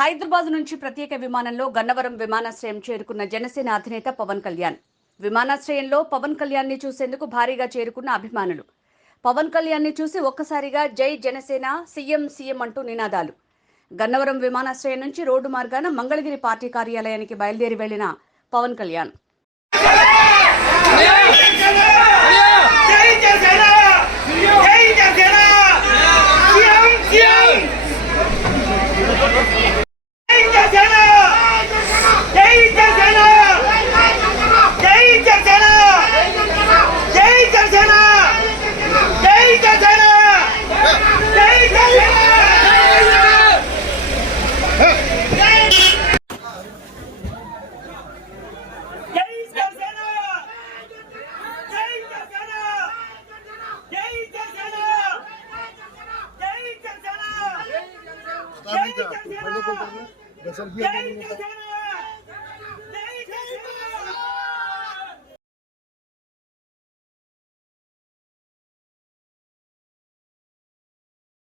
హైదరాబాద్ నుంచి ప్రత్యేక విమానంలో గన్నవరం విమానాశ్రయం చేరుకున్న జనసేన అధినేత పవన్ కళ్యాణ్. విమానాశ్రయంలో పవన్ కళ్యాణ్ ని చూసేందుకు భారీగా చేరుకున్న అభిమానులు. పవన్ కళ్యాణ్ ని చూసి ఒక్కసారిగా జై జనసేన, సీఎం సీఎం అంటూ నినాదాలు. గన్నవరం విమానాశ్రయం నుంచి రోడ్డు మార్గాన మంగళగిరి పార్టీ కార్యాలయానికి బయలుదేరి వెళ్లిన పవన్ కళ్యాణ్ Selfie